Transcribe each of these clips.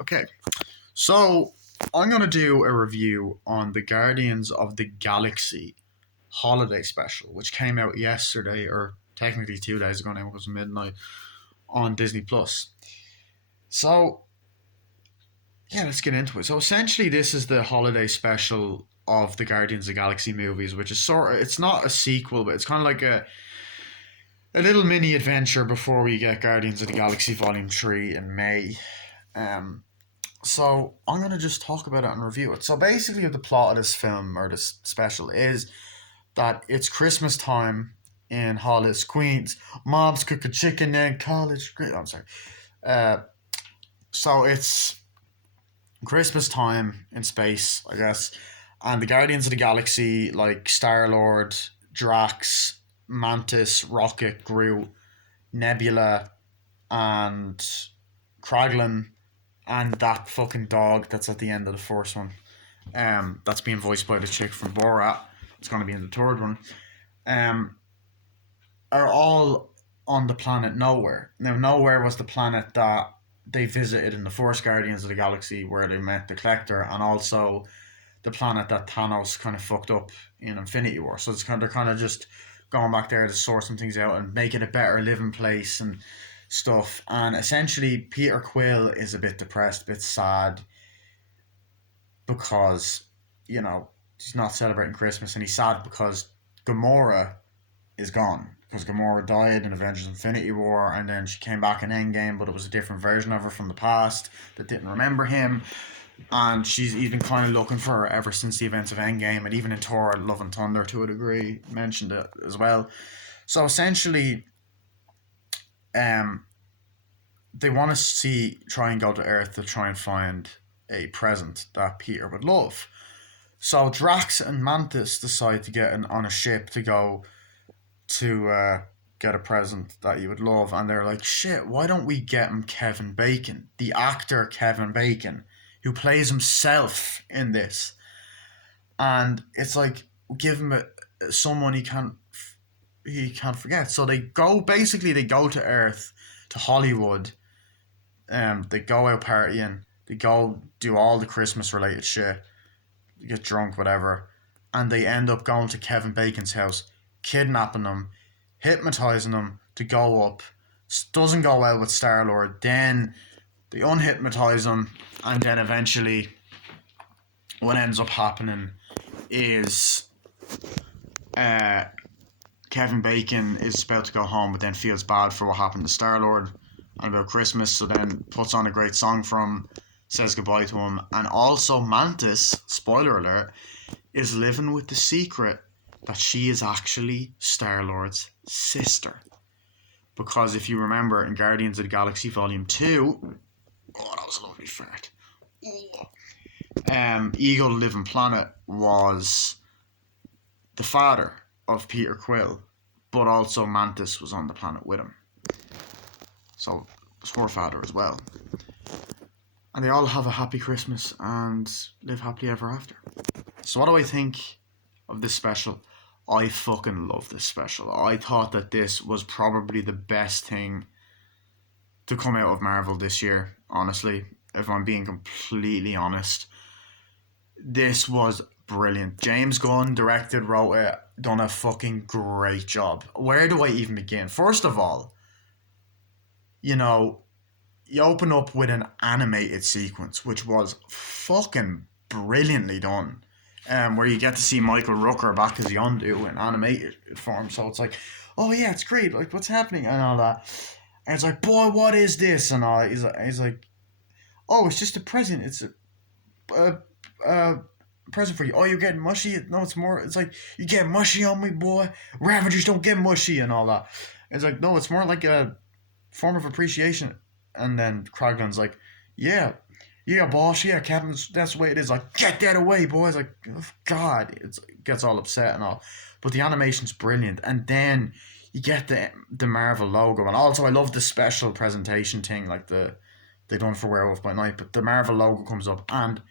Okay, so I'm gonna do a review on the Guardians of the Galaxy holiday special, which came out yesterday, or technically 2 days ago now, because midnight on Disney Plus. So yeah, let's get into it. So essentially, this is the holiday special of the Guardians of the Galaxy movies, which is it's not a sequel, but it's kind of like a little mini adventure before we get Guardians of the Galaxy Volume 3 in May. Um, so I'm gonna just talk about it and review it. So basically, the plot of this film or this special is that it's Christmas time in Hollis, Queens. Mom's cooking chicken and college. I'm sorry. Uh, so it's Christmas time in space, I guess, and the Guardians of the Galaxy, like Star Lord, Drax, Mantis, Rocket, Groot, Nebula, and Kraglin, and that fucking dog that's at the end of the first one. That's being voiced by the chick from Borat. It's going to be in the third one. Um, are all on the planet Nowhere. Now, Nowhere was the planet that they visited in the first Guardians of the Galaxy, where they met the Collector, and also the planet that Thanos kind of fucked up in Infinity War. So they're kind of just going back there to sort some things out and make it a better living place and stuff. And essentially, Peter Quill is a bit depressed, a bit sad, because he's not celebrating Christmas, and he's sad because Gamora is gone. Because Gamora died in Avengers Infinity War, and then she came back in Endgame, but it was a different version of her from the past that didn't remember him. And he's been kind of looking for her ever since the events of Endgame, and even in Thor Love and Thunder, to a degree, mentioned it as well. So essentially, um, they want to try and go to Earth to try and find a present that Peter would love. So Drax and Mantis decide to get on a ship to go to get a present that you would love, and they're like, shit, why don't we get him Kevin Bacon, the actor Kevin Bacon, who plays himself in this? And it's like, give him someone he can't forget. So they go to Earth, to Hollywood. They go out partying, they go do all the Christmas related shit, get drunk, whatever, and they end up going to Kevin Bacon's house, kidnapping him, hypnotizing him to go up. Doesn't go well with Star Lord. Then they unhypnotize him, and then eventually, what ends up happening is, Kevin Bacon is about to go home, but then feels bad for what happened to Star Lord and about Christmas, so then puts on a great song for him, says goodbye to him, and also Mantis, spoiler alert, is living with the secret that she is actually Star-Lord's sister. Because if you remember in Guardians of the Galaxy Volume 2, oh, that was a lovely fart. Eagle Living Planet was the father of Peter Quill, but also Mantis was on the planet with him. So it's her father as well. And they all have a happy Christmas and live happily ever after. So what do I think of this special? I fucking love this special. I thought that this was probably the best thing to come out of Marvel this year, honestly. If I'm being completely honest. This was brilliant. James Gunn directed, wrote it, done a fucking great job. Where do I even begin? First of all, you open up with an animated sequence, which was fucking brilliantly done. Where you get to see Michael Rooker back as Yondu in animated form. So it's like, oh yeah, it's great. Like, what's happening and all that. And it's like, boy, what is this? And all. He's like, oh, it's just a present. It's a present for you. Oh, you're getting mushy? No, it's more. It's like, you get mushy on me, boy. Ravagers don't get mushy and all that. It's like, no, it's more like a form of appreciation. And then Kraglin's like, yeah, boss, yeah, Captain, that's the way it is. Like, get that away, boys. Like, oh, God, it gets all upset and all. But the animation's brilliant. And then you get the Marvel logo. And also, I love the special presentation thing, like they done for Werewolf by Night. But the Marvel logo comes up, and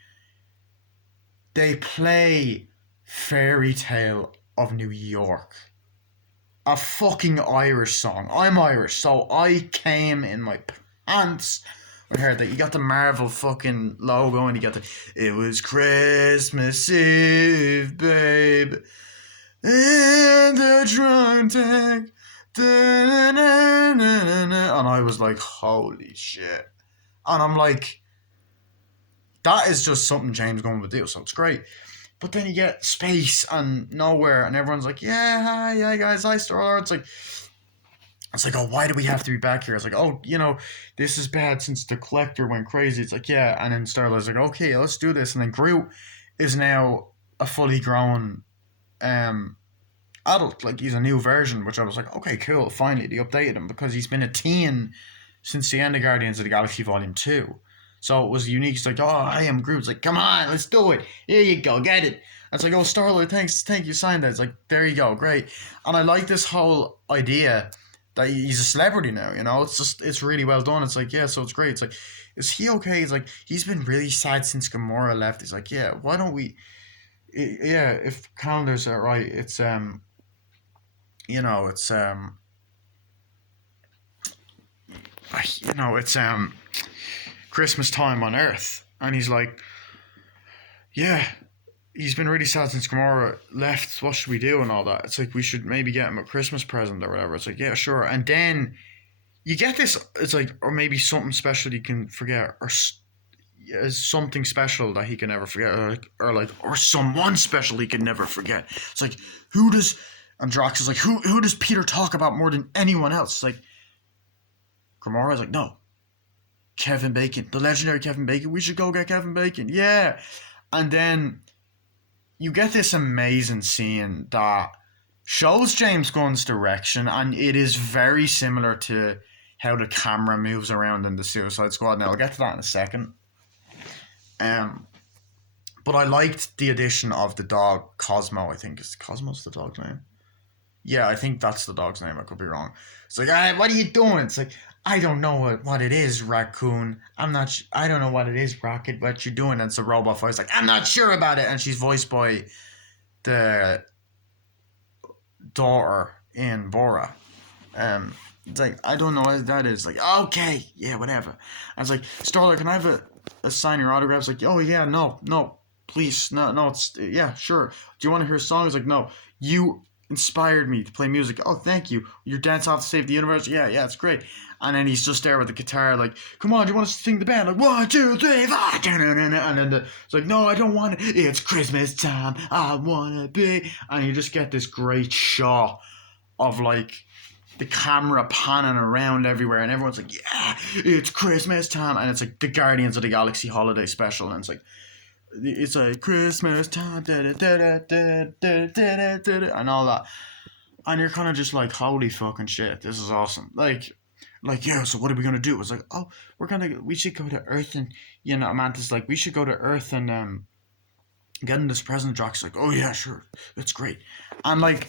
they play Fairy Tale of New York a fucking Irish song. I'm Irish, so I came in my pants when I heard that. You got the Marvel fucking logo and you got the "It was Christmas Eve, babe, in the drunk tank." And I was like, holy shit. And I'm like, that is just something James Gunn would do, so it's great. But then you get space and nowhere, and everyone's like, "Yeah, hi, yeah, guys, hi, Star-Lord." It's like, oh, why do we have to be back here? It's like, oh, this is bad since the Collector went crazy. It's like, yeah, and then Star-Lord's like, okay, let's do this, and then Groot is now a fully grown um adult, like he's a new version, which I was like, okay, cool, finally they updated him because he's been a teen since the end of Guardians of the Galaxy Volume 2. So it was unique. It's like, oh, I am Groot. It's like, come on, let's do it. Here you go, get it. It's like, oh, Star-Lord, thank you, signed that. It's like, there you go, great. And I like this whole idea that he's a celebrity now, it's really well done. It's like, yeah, so it's great. It's like, is he okay? It's like, he's been really sad since Gamora left. He's like, yeah, why don't we, yeah, if calendars are right, it's, it's, it's, Christmas time on Earth. And he's like, yeah, he's been really sad since Gamora left. What should we do and all that? It's like, we should maybe get him a Christmas present or whatever. It's like, yeah, sure. And then you get this, it's like, or maybe something special he can forget, or something special that he can never forget, or someone special he can never forget. It's like, who does, and Drax is like, who does Peter talk about more than anyone else? It's like, Gamora's like, no, Kevin Bacon, the legendary Kevin Bacon. We should go get Kevin Bacon. Yeah. And then you get this amazing scene that shows James Gunn's direction, and it is very similar to how the camera moves around in the Suicide Squad. Now, I'll get to that in a second. But I liked the addition of the dog, Cosmo, I think. Is Cosmo's the dog's name? Yeah, I think that's the dog's name. I could be wrong. It's like, what are you doing? It's like, I don't know what it is, Raccoon. I don't know what it is, Rocket, what you're doing. And it's a robot voice, like, I'm not sure about it. And she's voiced by the daughter in Bora. It's like, I don't know what that is. Like, okay, yeah, whatever. I was like, Starlight, can I have a sign your autograph? It's like, oh, yeah, no, please, no, it's, yeah, sure. Do you want to hear a song? It's like, no, you inspired me to play music. Oh, thank you. Your dance off to save the universe. Yeah, it's great. And then he's just there with the guitar, like, come on, do you want us to sing the band? Like, 1, 2, 3, 4. And then it's like, no, I don't want it. It's Christmas time. I wanna be. And you just get this great shot of like the camera panning around everywhere, and everyone's like, yeah, it's Christmas time. And it's like the Guardians of the Galaxy holiday special, and it's like Christmas time, and all that, and you're kind of just like, holy fucking shit, this is awesome. Like, yeah, so what are we gonna do? It's like, oh, we should go to Earth, and Mantis like, we should go to Earth and get in this present. Drax like, oh yeah, sure, that's great. And like,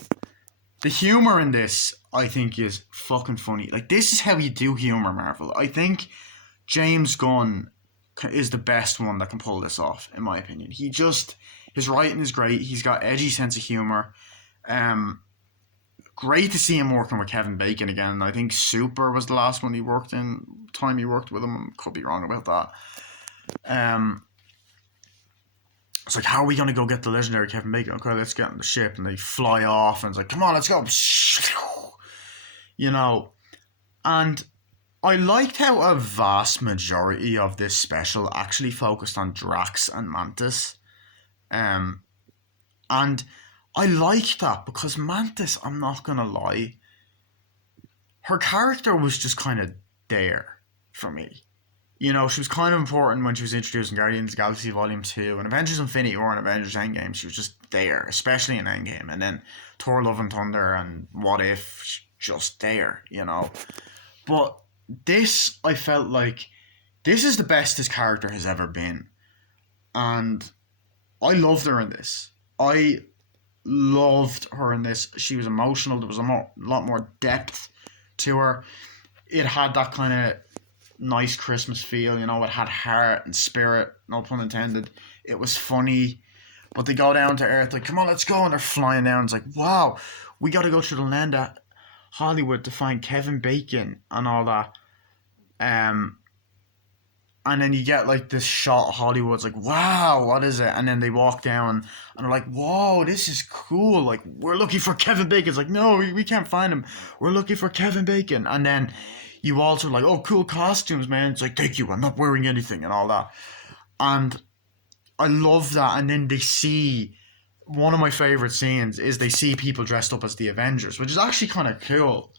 the humor in this, I think, is fucking funny. Like, this is how you do humor, Marvel. I think James Gunn is the best one that can pull this off, in my opinion. His writing is great. He's got edgy sense of humor. Great to see him working with Kevin Bacon again. I think Super was the last one he worked with him. Could be wrong about that. It's like, how are we going to go get the legendary Kevin Bacon? Okay, let's get on the ship. And they fly off, and it's like, come on, let's go. And I liked how a vast majority of this special actually focused on Drax and Mantis. And I like that because Mantis, I'm not going to lie, her character was just kind of there for me. She was kind of important when she was introduced in Guardians of the Galaxy Volume 2 and Avengers Infinity War and Avengers Endgame. She was just there, especially in Endgame. And then Thor Love and Thunder and What If, just there, But this, I felt like, this is the best this character has ever been. And I loved her in this. She was emotional. There was a lot more depth to her. It had that kind of nice Christmas feel, it had heart and spirit, no pun intended. It was funny, but they go down to Earth like, come on, let's go, and they're flying down. It's like, wow, we got to go through the land Hollywood to find Kevin Bacon and all that. Um, and then you get like this shot of Hollywood's like, wow, what is it? And then they walk down and they're like, whoa, this is cool. Like, we're looking for Kevin Bacon. It's like, no, we can't find him. We're looking for Kevin Bacon. And then you also like, oh, cool costumes, man. It's like, thank you, I'm not wearing anything and all that. And I love that. And then they see, one of my favorite scenes is they see people dressed up as the Avengers, which is actually kind of cool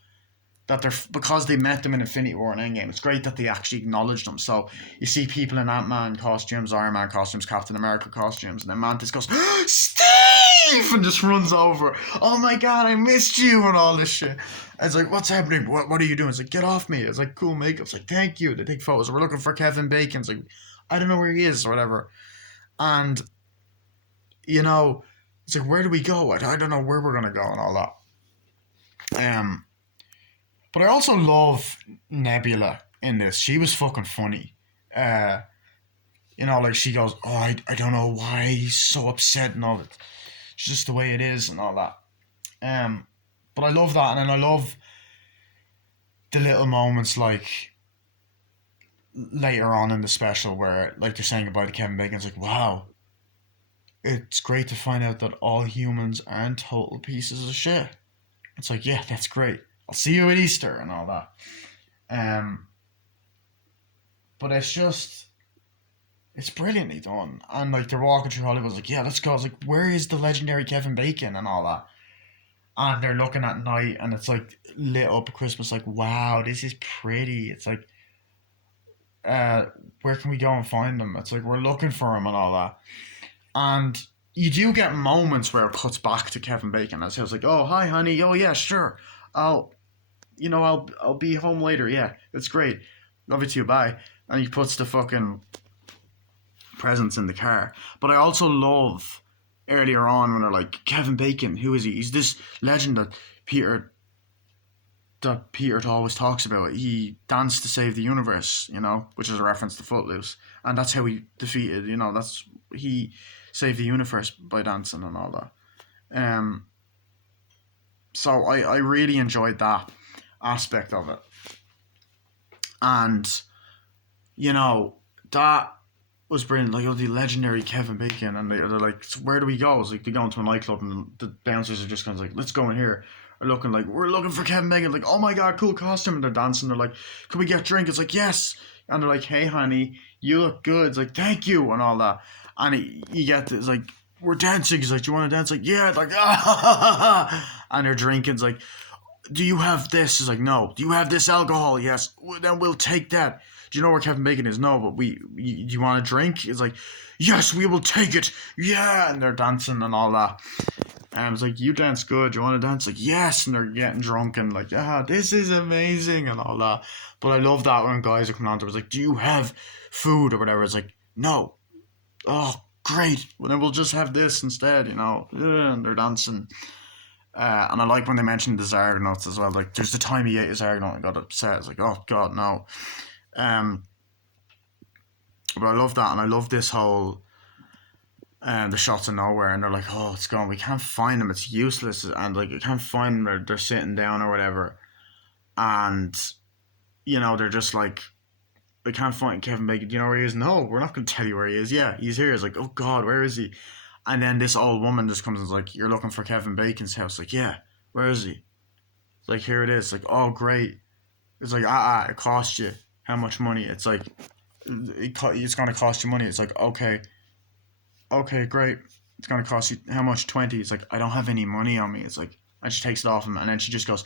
that they're, because they met them in Infinity War and Endgame. It's great that they actually acknowledge them. So you see people in Ant-Man costumes, Iron Man costumes, Captain America costumes, and then Mantis goes, Steve, and just runs over. Oh my god, I missed you and all this shit. And it's like, what's happening? What are you doing? It's like, get off me. It's like, cool makeup. It's like, thank you. They take photos. We're looking for Kevin Bacon. It's like, I don't know where he is or whatever. And you know, it's like, where do we go? I don't know where we're gonna go and all that. But I also love Nebula in this. She was fucking funny. Like she goes, oh, I don't know why he's so upset and all that. It's just the way it is and all that. But I love that, and then I love the little moments like later on in the special where like they're saying goodbye to Kevin Bacon. It's like, wow, it's great to find out that all humans aren't total pieces of shit. It's like, yeah, that's great. I'll see you at Easter and all that. But it's brilliantly done. And like they're walking through Hollywood, like, yeah, let's go. It's like, where is the legendary Kevin Bacon and all that? And they're looking at night and it's like lit up Christmas, like, wow, this is pretty. It's like, where can we go and find them? It's like, we're looking for him and all that. And you do get moments where it cuts back to Kevin Bacon as he was like, oh, hi, honey. Oh, yeah, sure. I'll be home later. Yeah, it's great. Love you too. Bye. And he puts the fucking presents in the car. But I also love earlier on when they're like, Kevin Bacon, who is he? He's this legend that Peter always talks about. He danced to save the universe, which is a reference to Footloose. And that's how he defeated, he saved the universe by dancing and all that. So I really enjoyed that aspect of it. And, that was brilliant. Like, the legendary Kevin Bacon. And they're like, so where do we go? It's like they go into a nightclub and the bouncers are just kind of like, let's go in here. Are looking like, we're looking for Kevin Bacon. Like, oh my god, cool costume. And they're dancing. They're like, can we get a drink? It's like, yes. And they're like, hey, honey, you look good. It's like, thank you. And all that. And you get this, like, we're dancing. He's like, do you want to dance? Like, yeah. It's like, ah. And they're drinking. It's like, do you have this? It's like, no. Do you have this alcohol? Yes. Well, then we'll take that. Do you know where Kevin Bacon is? No, but do you want a drink? It's like, yes, we will take it. Yeah. And they're dancing and all that. And it's like, you dance good. Do you want to dance? Like, yes. And they're getting drunk and like, this is amazing and all that. But I love that when guys are coming on to it. It's like, do you have food or whatever? It's like, no. Oh, great. Well, then we'll just have this instead, And they're dancing. And I like when they mentioned the Zarg nuts as well. Like, there's the time he ate his Zarg nut and got upset. It's like, oh, God, no. But I love that. And I love this whole, the shots of nowhere. And they're like, oh, it's gone. We can't find them. It's useless. And, like, you can't find them. They're sitting down or whatever. And, they're just like, I can't find Kevin Bacon. Do you know where he is? No, we're not going to tell you where he is. Yeah, he's here. It's like, oh, God, where is he? And then this old woman just comes and is like, you're looking for Kevin Bacon's house. Like, yeah, where is he? It's like, here it is. It's like, oh, great. It's like, it cost you how much money? It's like, it's going to cost you money. It's like, okay, great. It's going to cost you how much? 20. It's like, I don't have any money on me. It's like, and she takes it off him. And then she just goes,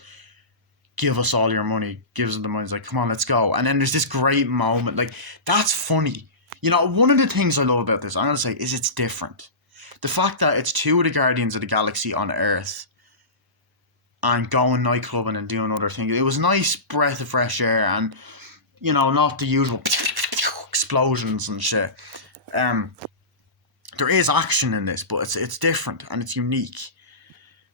give us all your money. Gives him the money. It's like, come on, let's go. And then there's this great moment. Like, that's funny. One of the things I love about this, I'm going to say, is it's different. The fact that it's two of the Guardians of the Galaxy on Earth and going nightclubbing and doing other things. It was a nice breath of fresh air and, not the usual explosions and shit. There is action in this, but it's different and it's unique.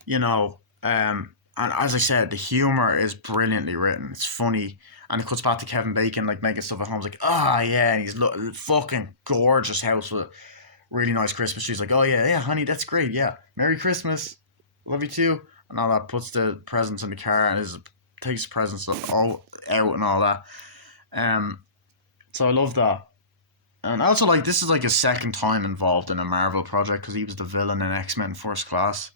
And as I said, the humour is brilliantly written. It's funny. And it cuts back to Kevin Bacon, like, making stuff at home. It's like, yeah. And he's fucking gorgeous house with really nice Christmas trees. Like, oh yeah, honey, that's great. Yeah, Merry Christmas, love you too. and all that, puts the presents in the car and takes the presents all out and all that. So I love that. And I also like this is like his second time involved in a Marvel project because he was the villain in X-Men First Class.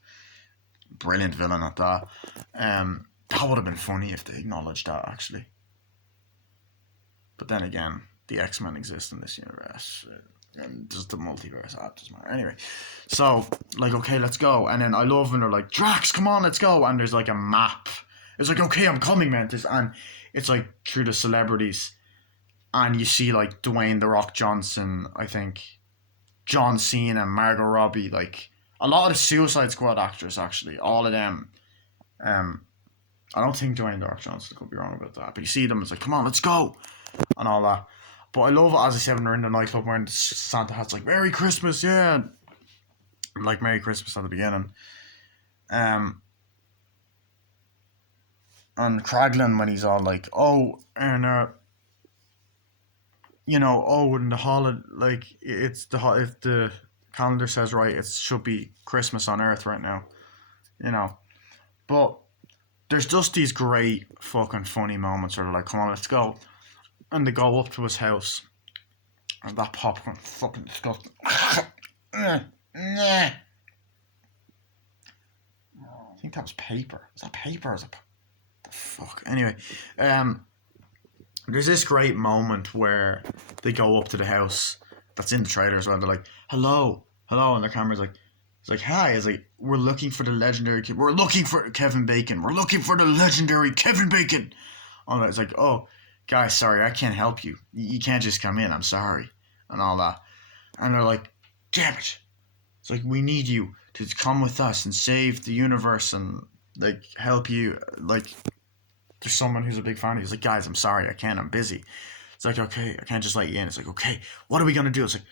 Brilliant villain at that. That would have been funny if they acknowledged that actually. But then again, the X-Men exist in this universe. And just the multiverse, doesn't matter. Anyway, so like, okay, let's go. And then I love when they're like, Drax, come on, let's go. And there's like a map. It's like, okay, I'm coming, man. And it's like through the celebrities, and you see like Dwayne the Rock Johnson, I think, John Cena, Margot Robbie, like a lot of the Suicide Squad actors actually, all of them. I don't think Dwayne the Rock Johnson, could be wrong about that, but you see them, it's like, come on, let's go, and all that. But I love it, as I said, when they're in the nightclub wearing the Santa hats, like, Merry Christmas, yeah. Like, Merry Christmas at the beginning. And Kraglin, when he's all like, oh, and, you know, oh, and the holiday, like, if the calendar says right, it should be Christmas on Earth right now, you know. But there's just these great fucking funny moments where they're like, come on, let's go. And they go up to his house. And that popcorn fucking disgusting. I think that was paper. Is that paper or is it... The fuck? Anyway. There's this great moment where they go up to the house that's in the trailer as well. They're like, hello. And the camera's like, it's like, hi. It's like, we're looking for the legendary... We're looking for Kevin Bacon. We're looking for the legendary Kevin Bacon. Oh, it's like, oh... Guys, sorry, I can't help you. You can't just come in, I'm sorry. And all that. And they're like, damn it. It's like, we need you to come with us and save the universe and, like, help you. Like, there's someone who's a big fan. He's like, guys, I'm sorry, I can't, I'm busy. It's like, okay, I can't just let you in. It's like, okay, what are we going to do? It's like,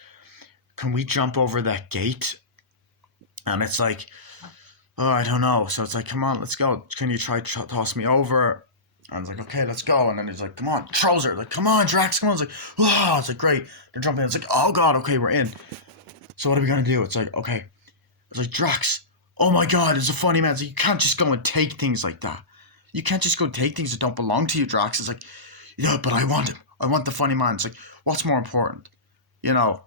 can we jump over that gate? And it's like, oh, I don't know. So it's like, come on, let's go. Can you try to toss me over? And it's like, okay, let's go. And then he's like, come on, Trouser. Like, come on, Drax, come on. It's like, oh, it's like, great. They're jumping in. It's like, oh, God, okay, we're in. So what are we going to do? It's like, okay. It's like, Drax, oh, my God, it's a funny man. It's like, you can't just go and take things like that. You can't just go take things that don't belong to you, Drax. It's like, yeah, but I want him. I want the funny man. It's like, what's more important? You know,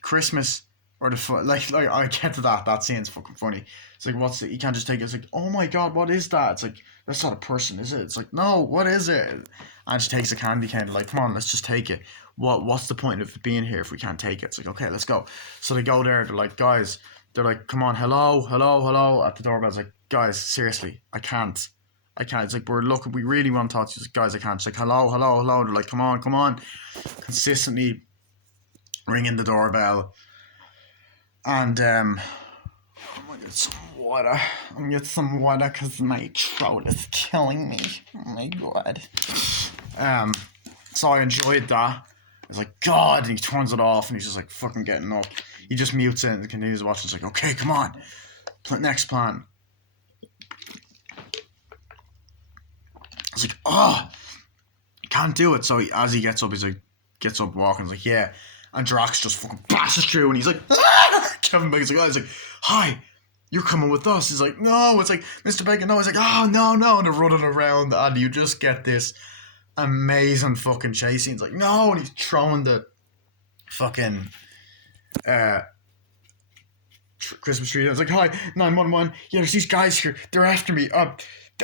Christmas or the fun? Like, I get to that. That scene's fucking funny. It's like, what's it? You can't just take it. It's like, oh, my God, what is that? It's like, that's not a person, is it? It's like, no, what is it? And she takes a candy cane. Like, come on, let's just take it. What's the point of being here if we can't take it? It's like, okay, let's go. So they go there. They're like, guys. They're like, come on, hello. At the doorbell. It's like, guys, seriously, I can't. It's like, we really want to talk to you. Like, guys, I can't. It's like, hello. They're like, come on. Consistently ringing the doorbell. And, I'm gonna get some water. Because my throat is killing me. Oh my God. So I enjoyed that. It's like, God, and he turns it off and he's just like fucking getting up. He just mutes it and continues watching. It's like, okay, come on. Next plan. It's like, oh, I can't do it. So as he gets up, gets up walking. He's like, yeah. And Drax just fucking bashes through and he's like, ah! Kevin Bacon's like, oh, he's like, hi, you're coming with us. He's like, no. It's like, Mr. Bacon, no. He's like, oh, no. And they're running around and you just get this amazing fucking chase scene. It's like, no. And he's throwing the fucking Christmas tree. I was like, hi, 911. Yeah, there's these guys here. They're after me.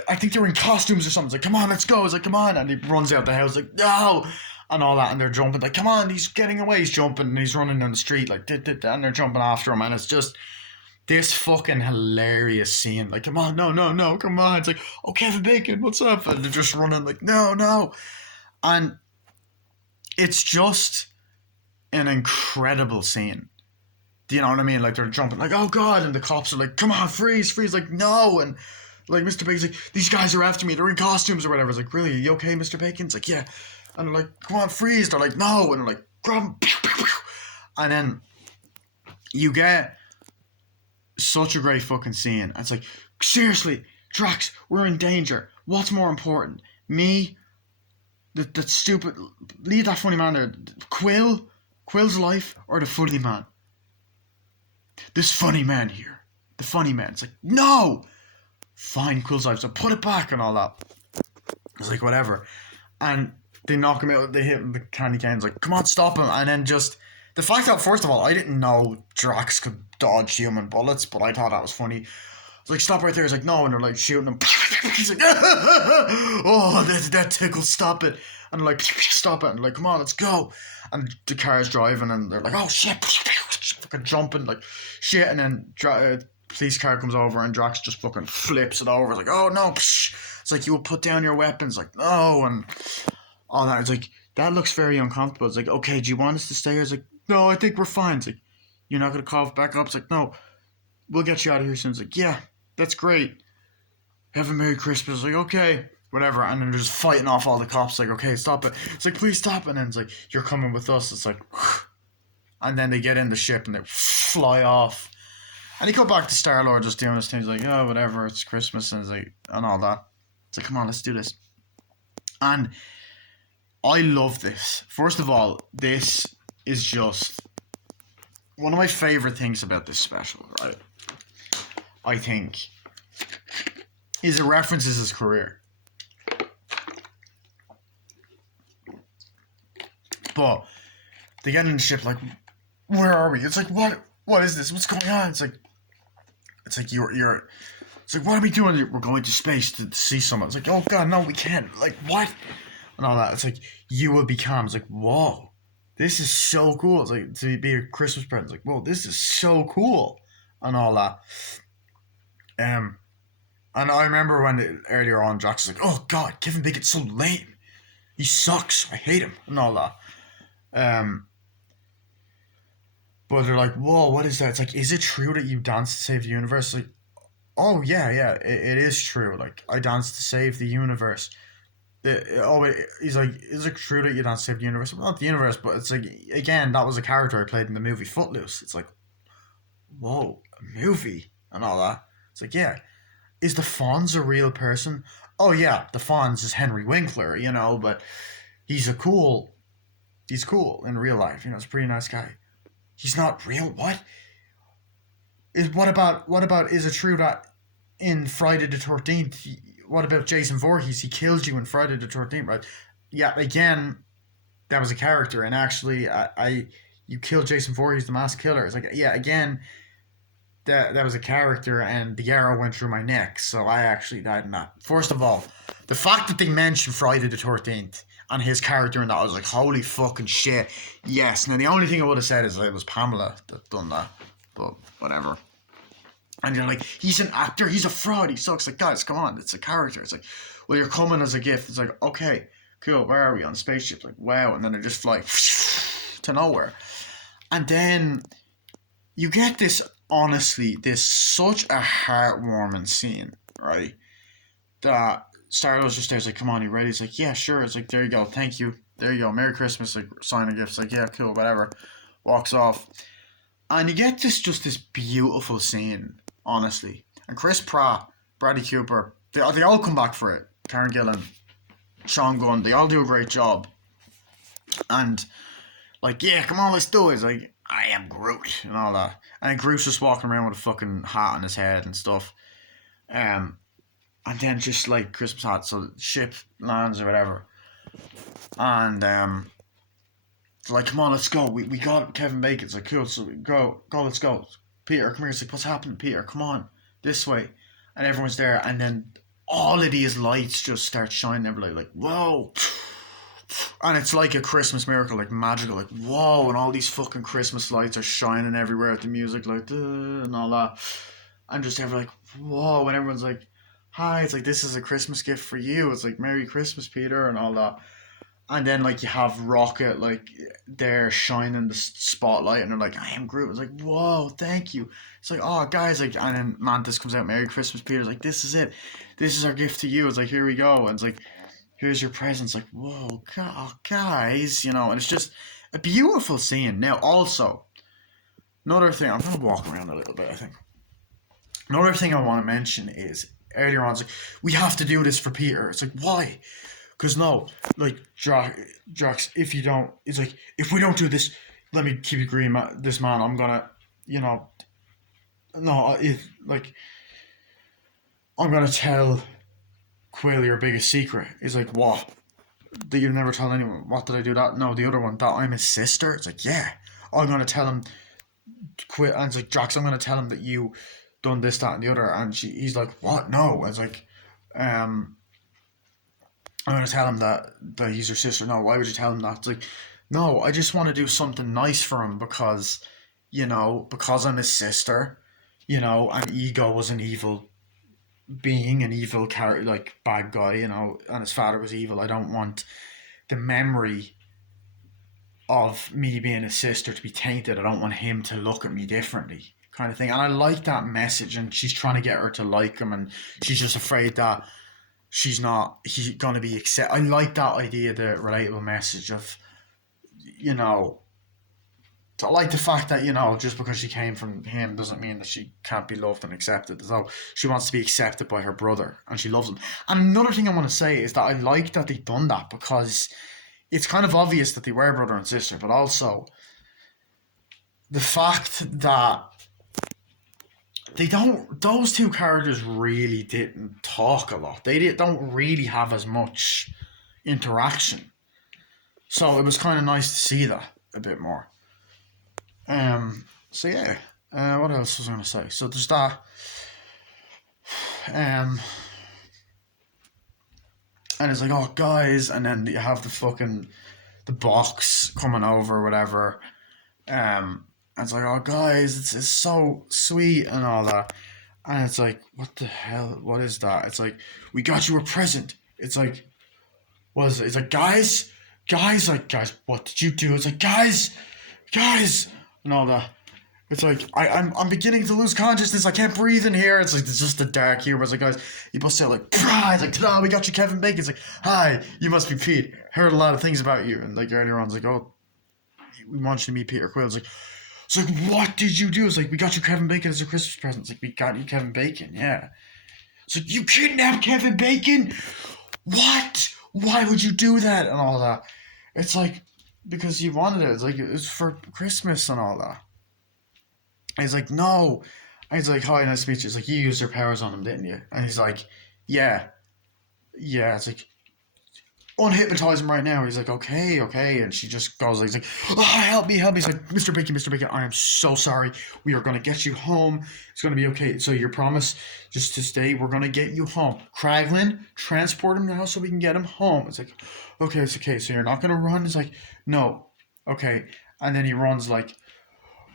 I think they're in costumes or something. It's like, come on, let's go. It's like, come on. And he runs out the house like, no. And all that. And they're jumping. Like, come on, he's getting away. He's jumping and he's running down the street. Like, and they're jumping after him. And it's just this fucking hilarious scene. Like, come on, no, come on. It's like, oh, Kevin Bacon, what's up? And they're just running like, no. And it's just an incredible scene. Do you know what I mean? Like, they're jumping, like, oh, God. And the cops are like, come on, freeze. Like, no. And, like, Mr. Bacon's like, these guys are after me. They're in costumes or whatever. It's like, really? Are you okay, Mr. Bacon? It's like, yeah. And they're like, come on, freeze. They're like, no. And they're like, grab him. And then you get such a great fucking scene. And it's like, seriously, Drax, we're in danger. What's more important? Me? That stupid... Leave that funny man there. Quill's life or the funny man? This funny man here. The funny man. It's like, no! fine, cool vibes. So put it back and all that. It's like, whatever. And they knock him out, they hit him, the candy cane's like, come on, stop him. And then just, the fact that, first of all, I didn't know Drax could dodge human bullets, but I thought that was funny. It's like, stop right there. He's like, no. And they're like shooting him. He's like, oh, that tickles, stop it. And they're like, stop it. And like, come on, let's go. And the car's driving and they're like, oh shit. Fucking jumping like shit. And then police car comes over and Drax just fucking flips it over. It's like, oh no. It's like, you will put down your weapons. Like, no. And all that. It's like, that looks very uncomfortable. It's like, okay, do you want us to stay here? It's like, no, I think we're fine. It's like, you're not going to call back up? It's like, no, we'll get you out of here soon. It's like, yeah, that's great. Have a Merry Christmas. It's like, okay, whatever. And then they're just fighting off all the cops. Like, okay, stop it. It's like, please stop. And then it's like, you're coming with us. It's like, and then they get in the ship and they fly off. And he go back to Star-Lord just doing his thing. He's like, oh, whatever, it's Christmas. And it's like, and all that. It's like, come on, let's do this. And I love this. First of all, this is just one of my favorite things about this special, right? I think is it references his career. But they get in the ship like, where are we? It's like, what is this? What's going on? It's like you're it's like, what are we doing? We're going to space to see someone. It's like, oh god, no, we can't. Like, what? And all that. It's like, you will be calm. It's like, whoa, this is so cool. It's like, to be a Christmas present. It's like, whoa, this is so cool. And all that. And I remember when earlier on, Drax was like, oh god, Kevin Bacon's so lame. He sucks. I hate him. And all that. But they're like, whoa, what is that? It's like, is it true that you dance to save the universe? Like, oh yeah, it is true. Like, I dance to save the universe. He's like, is it true that you dance to save the universe? Well, not the universe, but it's like, again, that was a character I played in the movie Footloose. It's like, whoa, a movie and all that. It's like, yeah, is the Fonz a real person? Oh yeah, the Fonz is Henry Winkler, but he's cool in real life. He's a pretty nice guy. He's not real. What? What about is it true that in Friday the 13th, what about Jason Voorhees? He killed you in Friday the 13th, right? Yeah, again, that was a character, and actually, you killed Jason Voorhees, the masked killer. It's like, yeah, again, that was a character, and the arrow went through my neck, so I actually died in that. First of all, the fact that they mentioned Friday the 13th and his character in that, I was like, holy fucking shit, yes. And then the only thing I would have said is it was Pamela that done that, but whatever. And you're like, he's an actor, he's a fraud, he sucks. Like, guys, come on, it's a character. It's like, well, you're coming as a gift. It's like, okay, cool, where are we? On the spaceship? Like, wow. And then they just fly to nowhere. And then you get this, honestly, this such a heartwarming scene, right? That Star-Lord's just there, it's like, come on, you ready? It's like, yeah, sure. It's like, there you go, thank you. There you go, Merry Christmas, like, sign a gift. It's like, yeah, cool, whatever. Walks off. And you get this beautiful scene, honestly. And Chris Pratt, Bradley Cooper, they all come back for it. Karen Gillan, Sean Gunn, they all do a great job. And, like, yeah, come on, let's do it. It's like, I am Groot, and all that. And Groot's just walking around with a fucking hat on his head and stuff. And then just like Christmas hat, so the ship lands or whatever. And like, come on, let's go. We got Kevin Bacon. It's like, cool, so we go, let's go. Peter, come here. It's like, what's happening, Peter? Come on, this way. And everyone's there, and then all of these lights just start shining everywhere, like, whoa. And it's like a Christmas miracle, like magical, like, whoa, and all these fucking Christmas lights are shining everywhere with the music, like, and all that. And just everyone like, whoa, and everyone's like, hi, it's like, this is a Christmas gift for you. It's like, Merry Christmas, Peter, and all that. And then, like, you have Rocket, like, there shining the spotlight, and they're like, I am Groot. It's like, whoa, thank you. It's like, oh, guys, like, and then Mantis comes out, Merry Christmas, Peter. It's like, this is it. This is our gift to you. It's like, here we go. And it's like, here's your presents. Like, whoa, guys, and it's just a beautiful scene. Now, also, another thing, I'm going to walk around a little bit, I think. Another thing I want to mention is, earlier on, it's like, we have to do this for Peter. It's like, why? Because no, like, Drax, if you don't, it's like, if we don't do this, let me keep agreeing, this man, I'm gonna, no, like, I'm gonna tell Quill your biggest secret. He's like, what? That you never tell anyone. What did I do that? No, the other one, that I'm his sister. It's like, yeah. I'm gonna tell him quit. And it's like, Drax, I'm gonna tell him that you done this, that, and the other. And he's like, what? No. It's like, um, I'm gonna tell him that he's your sister. No, why would you tell him that? It's like, no, I just want to do something nice for him because, because I'm his sister. And Ego was an evil being, an evil character, like bad guy. And his father was evil. I don't want the memory of me being a sister to be tainted. I don't want him to look at me differently, kind of thing. And I like that message. And she's trying to get her to like him, and she's just afraid that he's gonna be accept. I like that idea, the relatable message of, you know, I like the fact that, just because she came from him doesn't mean that she can't be loved and accepted. So she wants to be accepted by her brother, and she loves him. And another thing I want to say is that I like that they've done that, because it's kind of obvious that they were brother and sister, but also the fact that those two characters really didn't talk a lot. Don't really have as much interaction. So it was kind of nice to see that a bit more. So yeah. What else was I going to say? So there's that. Um, and it's like, oh guys, and then you have the box coming over or whatever. And it's like, oh guys, it's so sweet and all that. And it's like, what the hell? What is that? It's like, we got you a present. It's like, what is it? It's like, guys, what did you do? It's like, guys, and all that. It's like, I'm beginning to lose consciousness. I can't breathe in here. It's like, it's just the dark humor. It's like, guys, you must say like, Prah! It's like, ta-da, we got you Kevin Bacon. It's like, hi, you must be Pete. Heard a lot of things about you. And like earlier on, it's like, oh, we want you to meet Peter Quill. It's like, what did you do? It's like, we got you Kevin Bacon as a Christmas present. It's like, we got you Kevin Bacon, yeah. It's like, you kidnapped Kevin Bacon? What? Why would you do that? And all that. It's like, because you wanted it. It's like, it's for Christmas and all that. And he's like, no. And he's like, hi, nice to meet you. It's like, you used your powers on him, didn't you? And he's like, yeah. Yeah. It's like, unhypnotize him right now. He's like, okay. And she just goes, like, he's like, oh, help me. He's like, Mr. Bacon, I am so sorry. We are going to get you home. It's going to be okay. So your promise just to stay, we're going to get you home. Kraglin, transport him now so we can get him home. It's like, okay, it's okay. So you're not going to run? It's like, no. Okay. And then he runs like,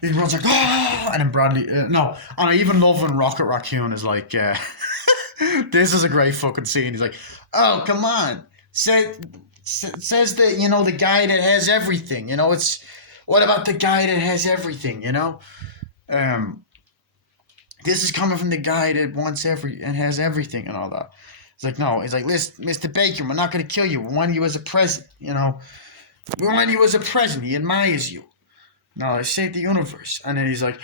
ah! And then Bradley, no. And I even love when Rocket Raccoon is like, this is a great fucking scene. He's like, oh, come on. Says that, the guy that has everything. It's, what about the guy that has everything? Um, this is coming from the guy that wants and has everything and all that. It's like, no. He's like, listen, Mr. Baker, we're not going to kill you. We want you as a present. We want you as a present. He admires you. No, I saved the universe. And then he's like,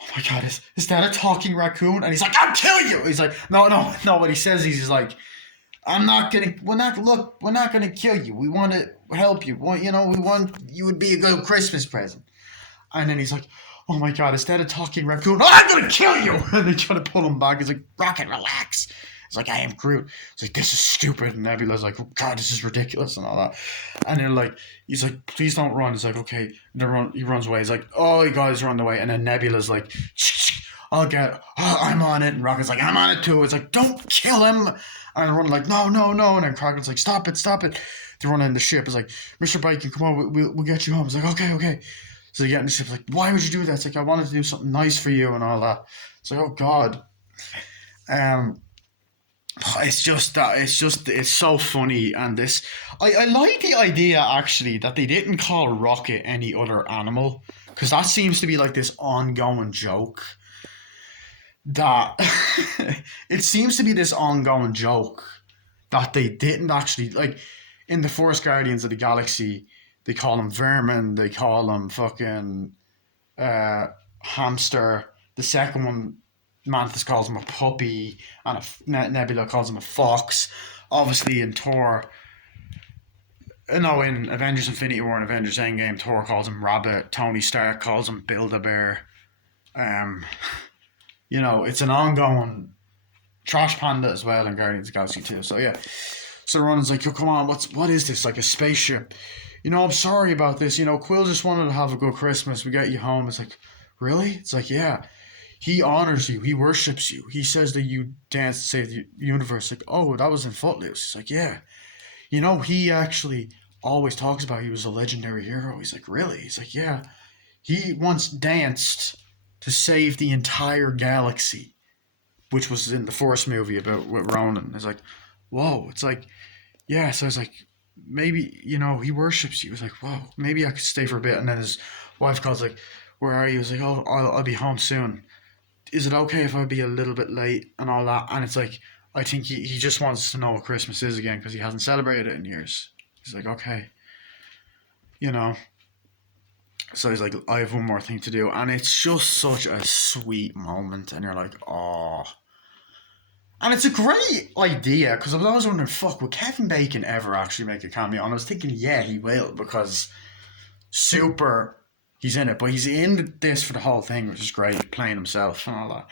oh my God, is that a talking raccoon? And he's like, I'll kill you. He's like, no. What he says, he's like, we're not gonna kill you. We want to help you. We want you would be a good Christmas present. And then he's like, oh my God, instead of talking raccoon, I'm gonna kill you. And they try to pull him back. He's like, Rocket, relax. It's like, I am Groot. It's like, this is stupid. And Nebula's like, oh God, this is ridiculous and all that. And then he's like, please don't run. It's like, okay. And he runs away. He's like, oh, you guys run away. And then Nebula's like, I'm on it. And Rocket's like, I'm on it too. It's like, don't kill him. And they're running like, no. And then Kraken's like, stop it. They're running in the ship. It's like, Mr. Bacon, come on, we'll get you home. It's like, okay. So they get in the ship. It's like, why would you do that? It's like, I wanted to do something nice for you and all that. It's like, oh God. It's so funny. And I like the idea actually that they didn't call Rocket any other animal, because that seems to be like this ongoing joke. That it seems to be this ongoing joke that they didn't actually, like, in the first Guardians of the Galaxy, they call him vermin, they call him fucking hamster. The second one, Mantis calls him a puppy, and Nebula calls him a fox. Obviously in Thor, in Avengers Infinity War and Avengers Endgame, Thor calls him Rabbit, Tony Stark calls him Build-A-Bear. It's an ongoing Trash Panda as well in Guardians of the Galaxy 2. So yeah. So Ronan's like, "Yo, come on, what is this? Like a spaceship? I'm sorry about this. Quill just wanted to have a good Christmas. We got you home." It's like, really? It's like, yeah. He honors you. He worships you. He says that you dance to save the universe. Like, oh, that was in Footloose. It's like, yeah. He actually always talks about he was a legendary hero. He's like, really? He's like, yeah. He once danced to save the entire galaxy, which was in the first movie about with Ronan. It's like, whoa. It's like, yeah. So it's like, maybe, he worships you. It's like, whoa, maybe I could stay for a bit. And then his wife calls, like, where are you? He's like, oh, I'll be home soon. Is it okay if I be a little bit late and all that? And it's like, I think he just wants to know what Christmas is again because he hasn't celebrated it in years. He's like, okay, you know. So he's like, I have one more thing to do. And it's just such a sweet moment. And you're like, oh. And it's a great idea because I was always wondering, fuck, would Kevin Bacon ever actually make a cameo? And I was thinking, yeah, he will because super, he's in it. But he's in this for the whole thing, which is great, playing himself and all that.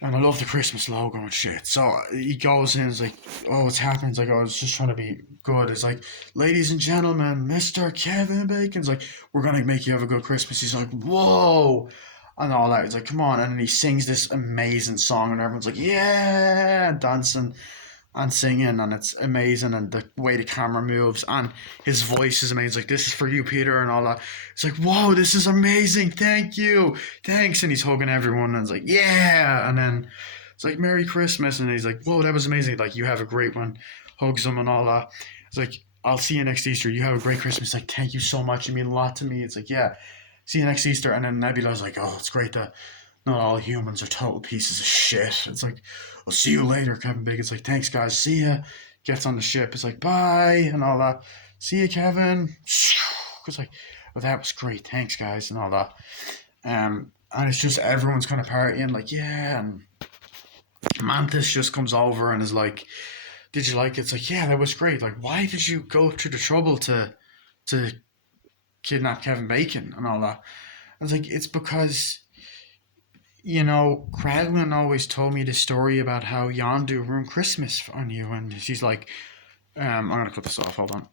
And I love the Christmas logo and shit. So he goes in, he's like, oh, what's happening? It's like, oh, I was just trying to be good. It's like, ladies and gentlemen, Mr. Kevin Bacon's like, we're going to make you have a good Christmas. He's like, whoa. And all that. He's like, come on. And then he sings this amazing song, and everyone's like, yeah, dancing and singing, and it's amazing. And the way the camera moves, and his voice is amazing. It's like, this is for you, Peter, and all that. It's like, whoa, this is amazing. Thank you. Thanks. And he's hugging everyone, and it's like, yeah. And then it's like, Merry Christmas. And he's like, whoa, that was amazing. Like, you have a great one. Hugs him and all that. It's like, I'll see you next Easter. You have a great Christmas. Like, thank you so much. You mean a lot to me. It's like, yeah, see you next Easter. And then Nebula's like, oh, it's great that not all humans are total pieces of shit. It's like, I'll see you later, Kevin Bacon. It's like, thanks, guys. See ya. Gets on the ship. It's like, bye, and all that. See you, Kevin. It's like, oh, that was great. Thanks, guys, and all that. And it's just everyone's kind of partying, like, yeah. And Mantis just comes over and is like, did you like it? It's like, yeah, that was great. Like, why did you go through the trouble to kidnap Kevin Bacon and all that? I was like, it's because Kraglin always told me the story about how Yondu ruined Christmas on you, and she's like, I'm gonna cut this off. Hold on.